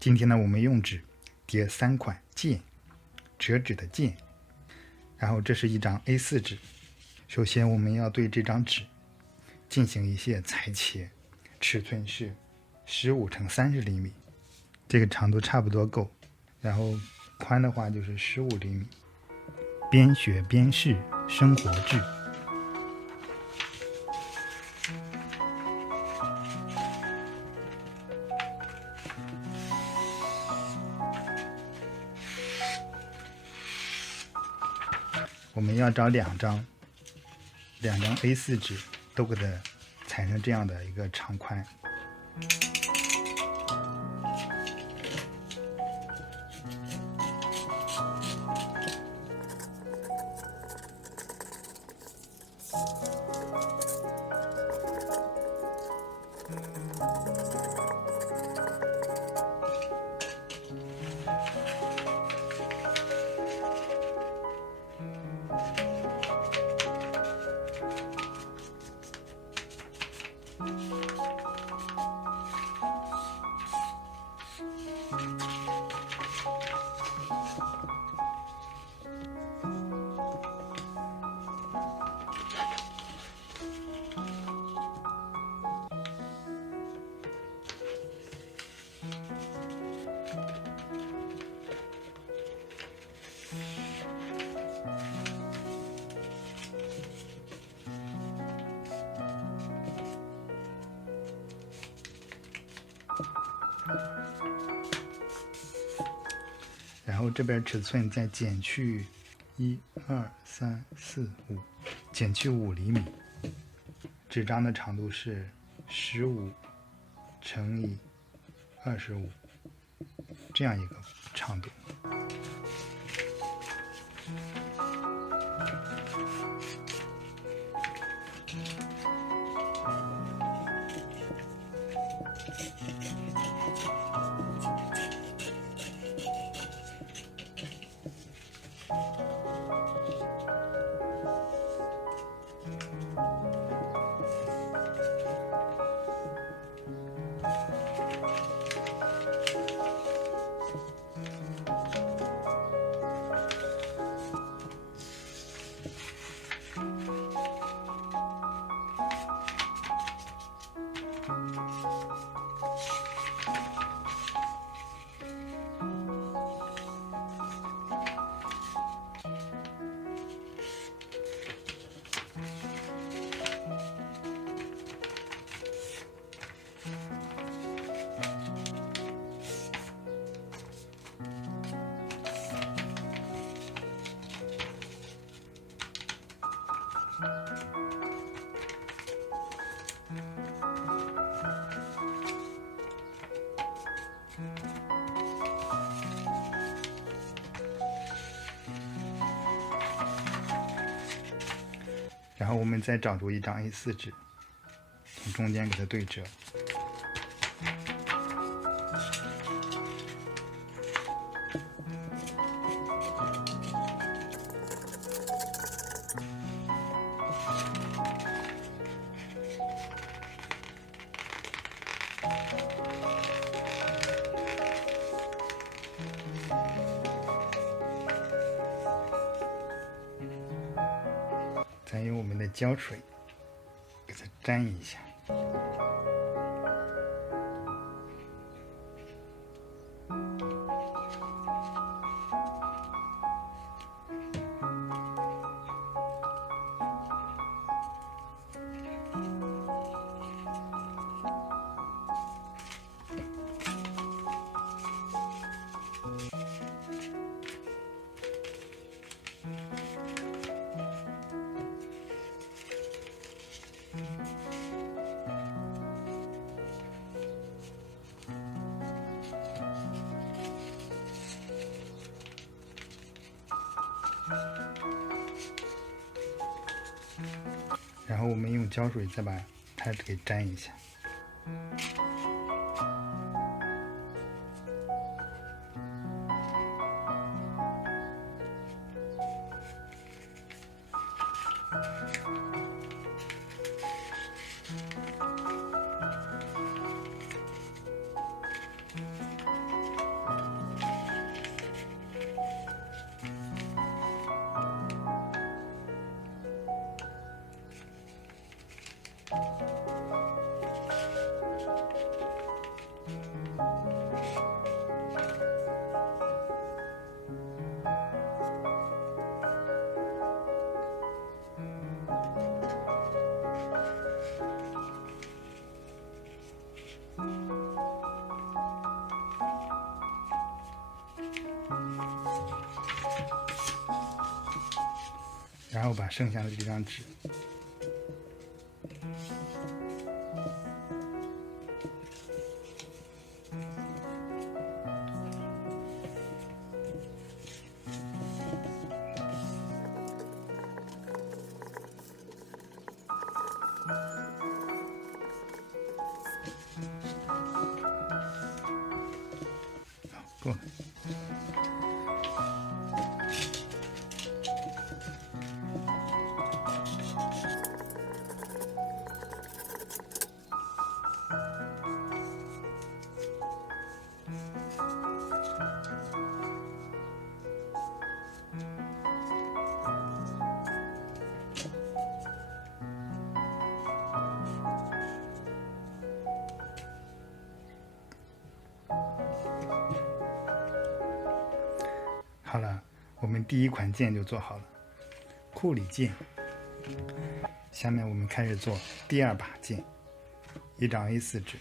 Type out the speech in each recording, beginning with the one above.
今天呢，我們用紙疊3款件，折紙的件。然後這是一張 A4 紙，首先我們要對這張紙進行一些裁切，尺寸是15乘30厘米，這個長度差不多夠。然後寬的話就是15厘米。邊學邊試，生活誌。我們要找两张 A4 紙，都给它裁成这樣的一個長寬。然后這邊尺寸再減去1、2、3、4、5，減去5厘米。紙張的長度是15乘以25，這樣一個長度。然後我們再找出一張 A4 紙，從中間給它對折。再用我们的胶水给它粘一下。然后我们用胶水再把它给粘一下。然後把剩下的這張紙够了。好了，我们第一款件就做好了，库里件。下面我们开始做第二把件，一张 A4 紙。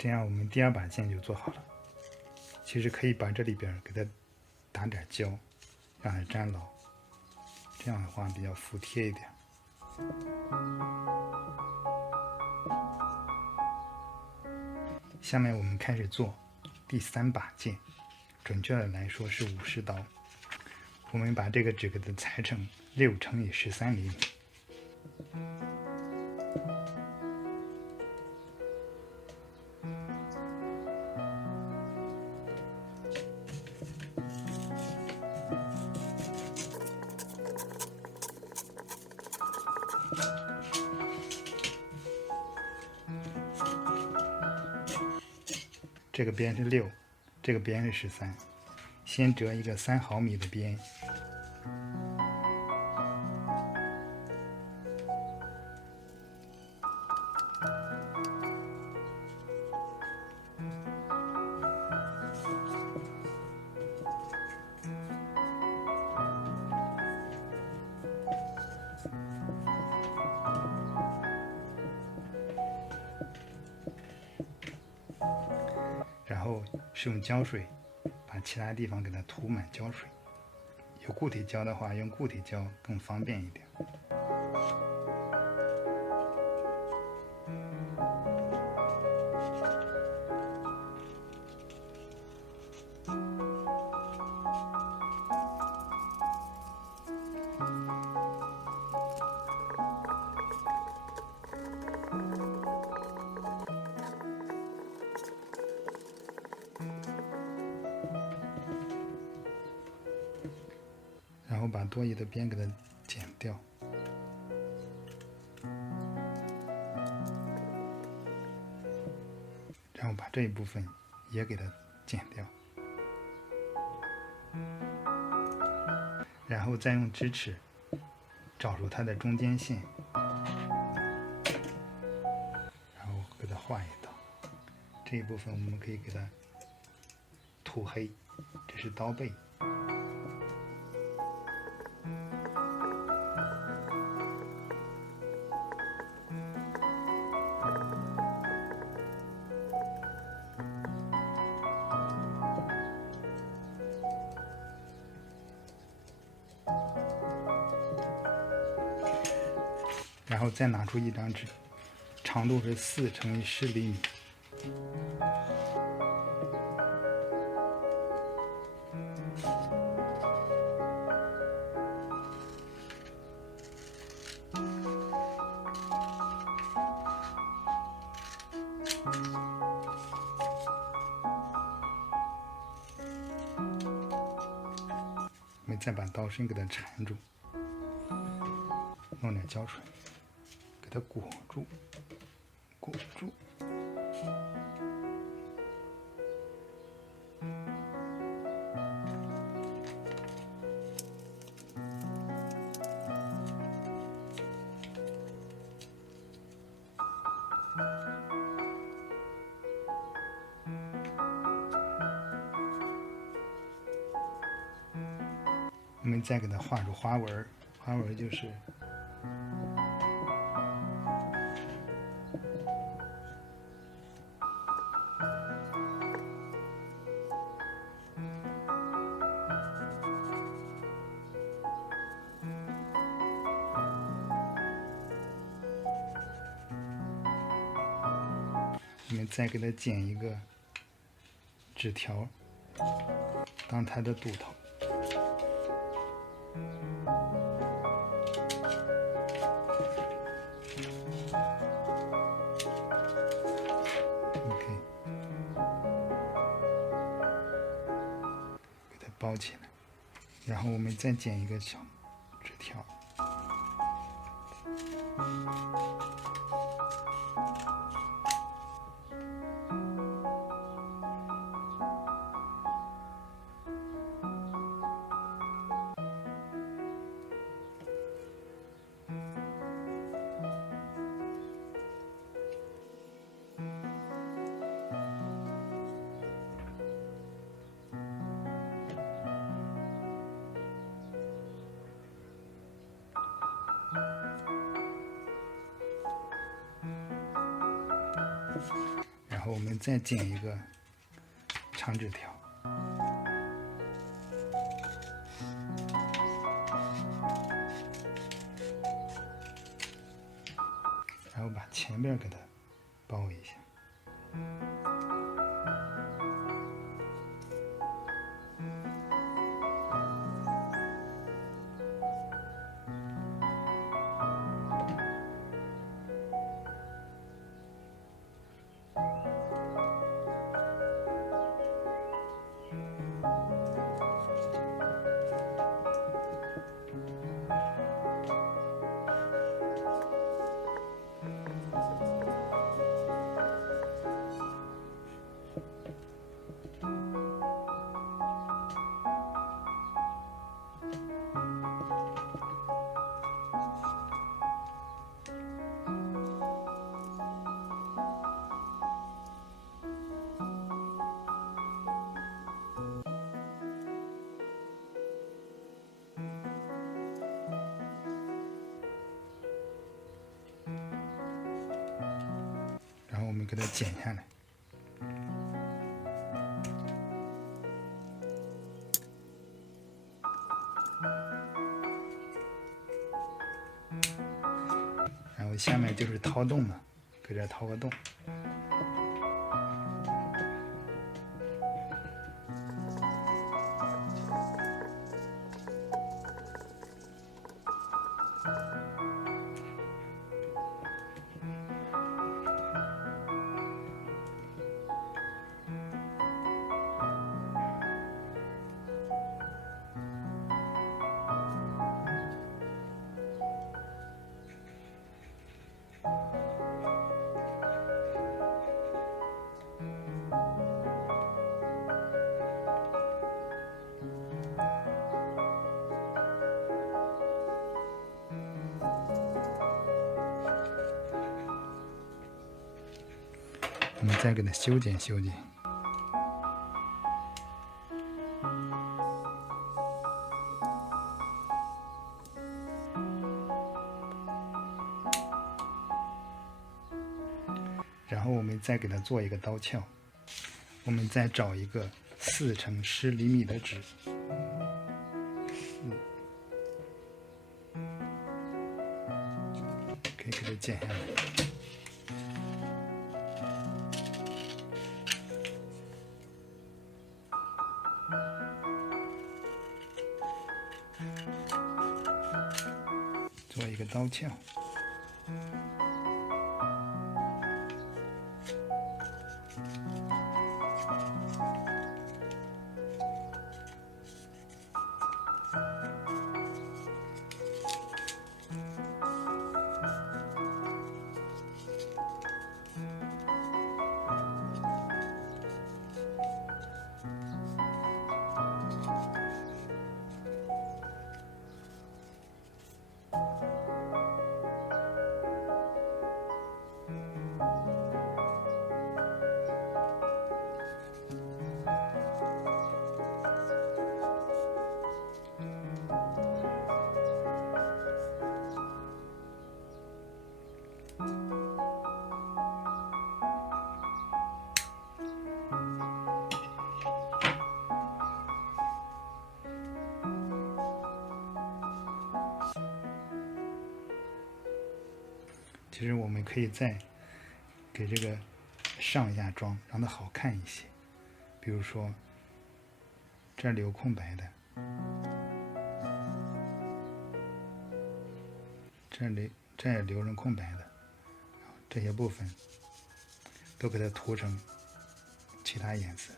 这样我们第二把件就做好了。其實可以把這裡邊給它打點膠，讓它粘牢，這樣的話比較服帖一點。下面我們開始做第三把件，準確的來說是50刀。我們把這個紙給它裁成6×13厘米。這個邊是6，這個邊是13，先折一個3毫米的邊。然後是用膠水把其他地方給它塗滿膠水。有固體膠的話，用固體膠更方便一點。然后把多余的边给它剪掉，然后把这一部分也给它剪掉，然后再用直尺找出它的中间线，然后给它畫一道。這一部分我們可以給它塗黑，這是刀背。然後再拿出一張紙，長度是4×10厘米。我们再把刀身给它缠住，弄点胶水。给它裹住，裹住。我们再给它畫出花紋，花紋就是。我们再给它剪一个紙條，當它的肚頭。OK， 給它包起來，然後我們再剪一個小紙條。然後我們再剪一個長紙條，然後把前邊給它包一下。然后我们给它剪下来。下面就是掏洞了，給這掏個洞。我们再給它修剪修剪。然後我們再給它做一個刀鞘。我們再找一個4乘10厘米的紙，可以給它剪下來。做一個刀鞘。其實我們可以再給這個上一下妝，讓它好看一些。比如說，這兒留空白的，這也留上空白的，這些部分都給它塗成其他顏色。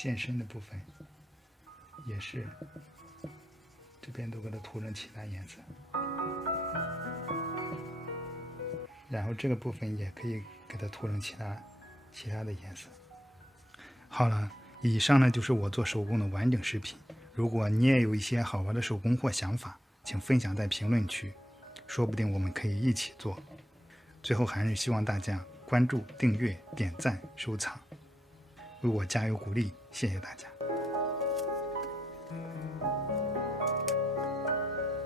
劍身的部分也是，這邊都給它塗成其他顏色，然後這個部分也可以給它塗成其他的顏色。好了，以上呢就是我做手工的完整視頻。如果你也有一些好玩的手工或想法，請分享在評論區，說不定我們可以一起做。最後還是希望大家關注、訂閱、點讚、收藏，為我加油鼓勵，謝謝大家。